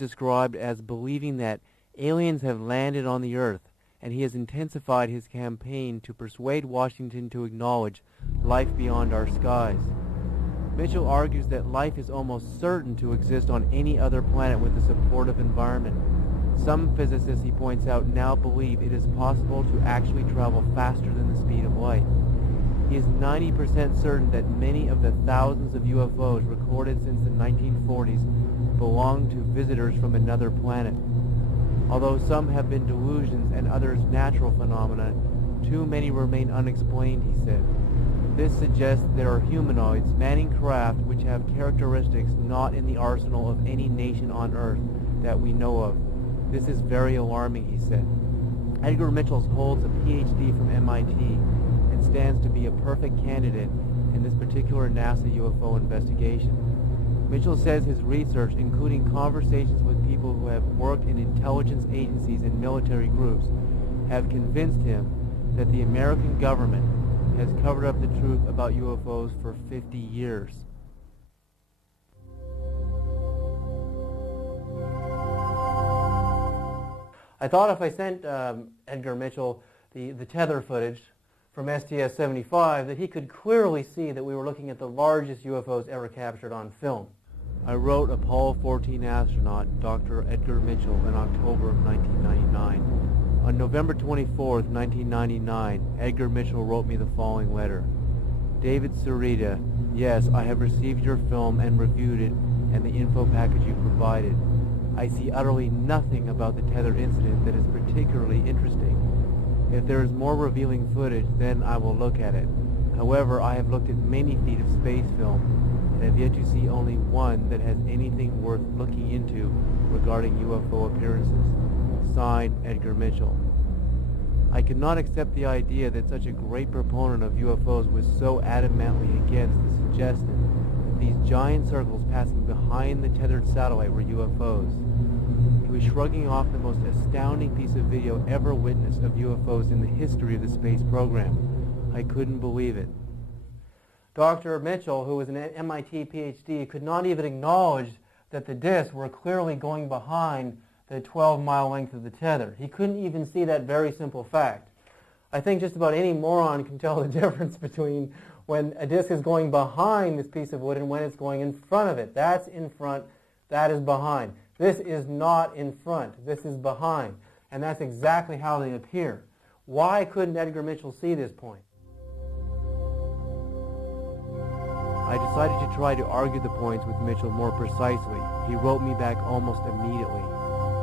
described as believing that aliens have landed on the Earth, and he has intensified his campaign to persuade Washington to acknowledge life beyond our skies. Mitchell argues that life is almost certain to exist on any other planet with a supportive environment. Some physicists, he points out, now believe it is possible to actually travel faster than the speed of light. He is 90% certain that many of the thousands of UFOs recorded since the 1940s belong to visitors from another planet. Although some have been delusions and others natural phenomena, too many remain unexplained, he said. This suggests there are humanoids manning craft which have characteristics not in the arsenal of any nation on Earth that we know of. This is very alarming, he said. Edgar Mitchell holds a PhD from MIT and stands to be a perfect candidate in this particular NASA UFO investigation. Mitchell says his research, including conversations with people who have worked in intelligence agencies and military groups, have convinced him that the American government has covered up the truth about UFOs for 50 years. I thought if I sent Edgar Mitchell the tether footage from STS-75 that he could clearly see that we were looking at the largest UFOs ever captured on film. I wrote Apollo 14 astronaut Dr. Edgar Mitchell in October of 1999. On November 24, 1999, Edgar Mitchell wrote me the following letter. David Sarita, yes, I have received your film and reviewed it and the info package you provided. I see utterly nothing about the tether incident that is particularly interesting. If there is more revealing footage, then I will look at it. However, I have looked at many feet of space film and have yet to see only one that has anything worth looking into regarding UFO appearances. Signed, Edgar Mitchell. I could not accept the idea that such a great proponent of UFOs was so adamantly against the suggestion that these giant circles passing behind the tethered satellite were UFOs. He was shrugging off the most astounding piece of video ever witnessed of UFOs in the history of the space program. I couldn't believe it. Dr. Mitchell, who was an MIT PhD, could not even acknowledge that the disks were clearly going behind the 12-mile length of the tether. He couldn't even see that very simple fact. I think just about any moron can tell the difference between when a disk is going behind this piece of wood and when it's going in front of it. That's in front, that is behind. This is not in front, this is behind. And that's exactly how they appear. Why couldn't Edgar Mitchell see this point? I decided to try to argue the points with Mitchell more precisely. He wrote me back almost immediately.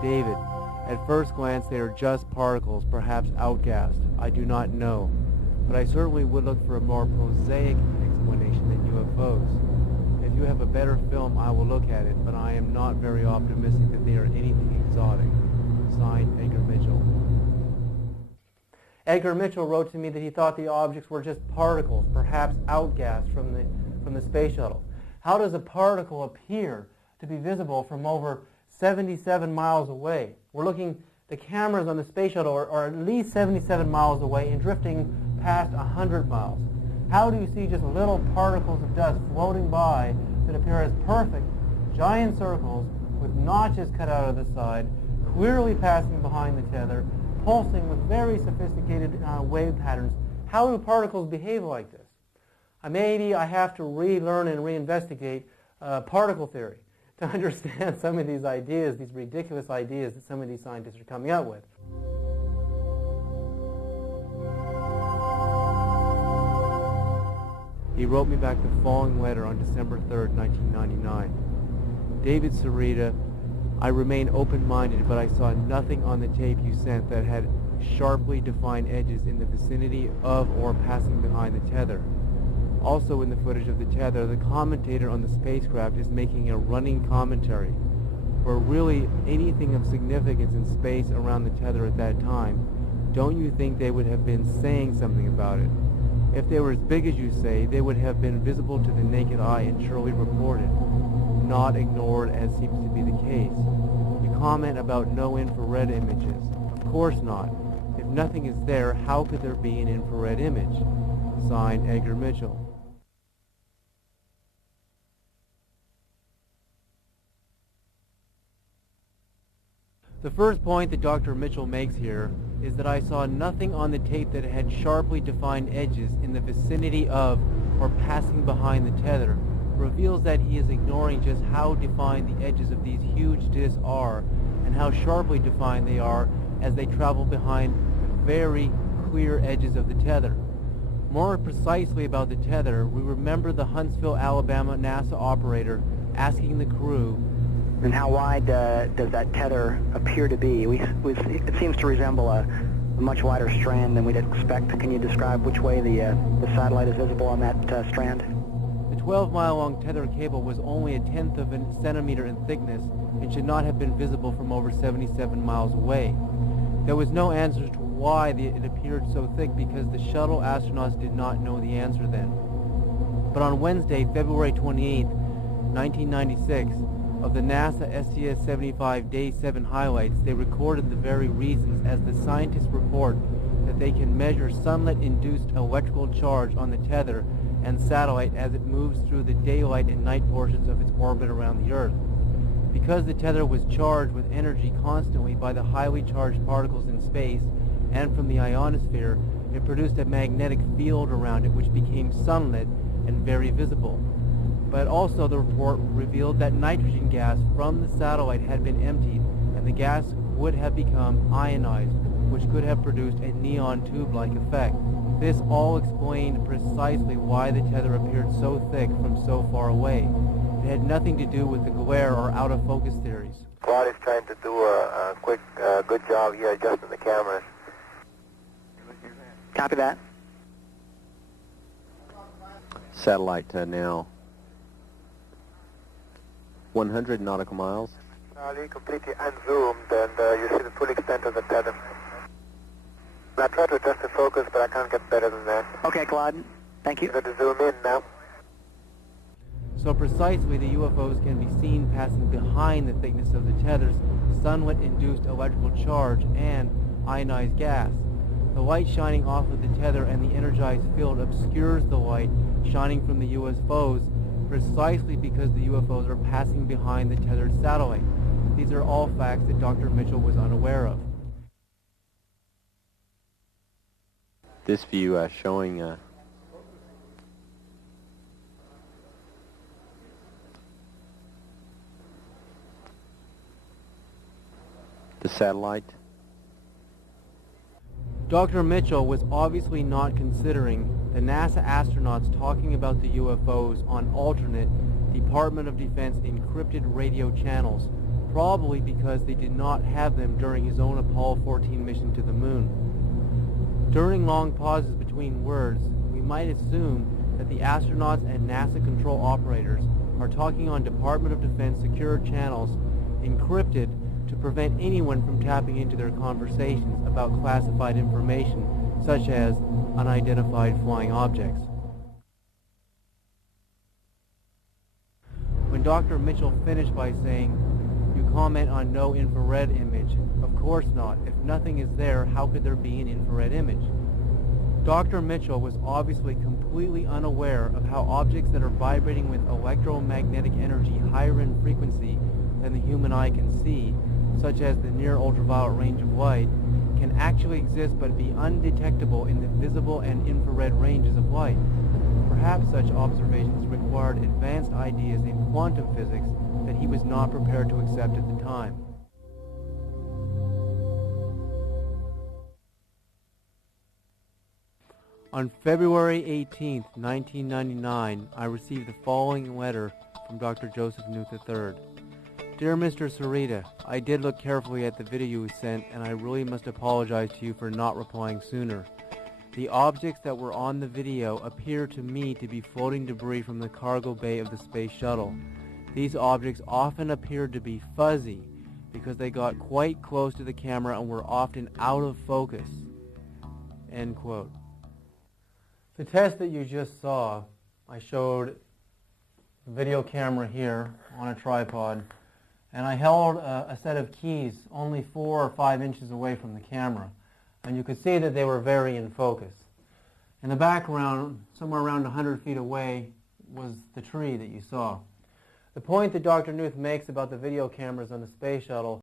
David, at first glance they are just particles, perhaps outgassed. I do not know. But I certainly would look for a more prosaic explanation than UFOs. If you have a better film, I will look at it, but I am not very optimistic that they are anything exotic. Signed, Edgar Mitchell. Edgar Mitchell wrote to me that he thought the objects were just particles, perhaps outgassed from the space shuttle. How does a particle appear to be visible from over 77 miles away? We're looking, the cameras on the space shuttle are at least 77 miles away and drifting past 100 miles. How do you see just little particles of dust floating by that appear as perfect, giant circles with notches cut out of the side, clearly passing behind the tether, pulsing with very sophisticated wave patterns? How do particles behave like this? Maybe I have to relearn and reinvestigate particle theory to understand some of these ideas, these ridiculous ideas that some of these scientists are coming up with. He wrote me back the following letter on December 3rd, 1999. David Sarita, I remain open-minded, but I saw nothing on the tape you sent that had sharply defined edges in the vicinity of or passing behind the tether. Also in the footage of the tether, the commentator on the spacecraft is making a running commentary. For really anything of significance in space around the tether at that time, don't you think they would have been saying something about it? If they were as big as you say, they would have been visible to the naked eye and surely reported, not ignored as seems to be the case. You comment about no infrared images. Of course not. If nothing is there, how could there be an infrared image? Signed, Edgar Mitchell. The first point that Dr. Mitchell makes here is that I saw nothing on the tape that had sharply defined edges in the vicinity of or passing behind the tether, reveals that he is ignoring just how defined the edges of these huge discs are and how sharply defined they are as they travel behind the very clear edges of the tether. More precisely about the tether, we remember the Huntsville, Alabama NASA operator asking the crew, "And how wide does that tether appear to be? It seems to resemble a much wider strand than we'd expect. Can you describe which way the satellite is visible on that strand?" The 12-mile-long tether cable was only a tenth of a centimeter in thickness and should not have been visible from over 77 miles away. There was no answer to why it appeared so thick because the shuttle astronauts did not know the answer then. But on Wednesday, February 28, 1996, of the NASA STS-75 Day 7 highlights, they recorded the very reasons as the scientists report that they can measure sunlight-induced electrical charge on the tether and satellite as it moves through the daylight and night portions of its orbit around the Earth. Because the tether was charged with energy constantly by the highly charged particles in space and from the ionosphere, it produced a magnetic field around it which became sunlit and very visible. But also the report revealed that nitrogen gas from the satellite had been emptied and the gas would have become ionized, which could have produced a neon tube-like effect. This all explained precisely why the tether appeared so thick from so far away. It had nothing to do with the glare or out-of-focus theories. Claude is trying to do a quick, good job here adjusting the cameras. Copy that. Satellite now 100 nautical miles. Charlie, completely unzoomed, and you see the full extent of the tether. I tried to adjust the focus, but I can't get better than that. Okay, Claude. Thank you. You're going to zoom in now. So precisely, the UFOs can be seen passing behind the thickness of the tether's sunlight-induced electrical charge and ionized gas. The light shining off of the tether and the energized field obscures the light shining from the UFOs precisely because the UFOs are passing behind the tethered satellite. These are all facts that Dr. Mitchell was unaware of. This view showing the satellite. Dr. Mitchell was obviously not considering the NASA astronauts talking about the UFOs on alternate Department of Defense encrypted radio channels, probably because they did not have them during his own Apollo 14 mission to the moon. During long pauses between words, we might assume that the astronauts and NASA control operators are talking on Department of Defense secure channels encrypted to prevent anyone from tapping into their conversations about classified information, such as unidentified flying objects. When Dr. Mitchell finished by saying, "You comment on no infrared image," of course not. If nothing is there, how could there be an infrared image? Dr. Mitchell was obviously completely unaware of how objects that are vibrating with electromagnetic energy higher in frequency than the human eye can see, such as the near ultraviolet range of light, can actually exist but be undetectable in the visible and infrared ranges of light. Perhaps such observations required advanced ideas in quantum physics that he was not prepared to accept at the time. On February 18, 1999, I received the following letter from Dr. Joseph Newth III. Dear Mr. Sarita, I did look carefully at the video you sent, and I really must apologize to you for not replying sooner. The objects that were on the video appear to me to be floating debris from the cargo bay of the space shuttle. These objects often appeared to be fuzzy because they got quite close to the camera and were often out of focus. End quote. The test that you just saw, I showed the video camera here on a tripod, and I held a set of keys only 4 or 5 inches away from the camera, and you could see that they were very in focus. In the background, somewhere around 100 feet away, was the tree that you saw. The point that Dr. Newth makes about the video cameras on the space shuttle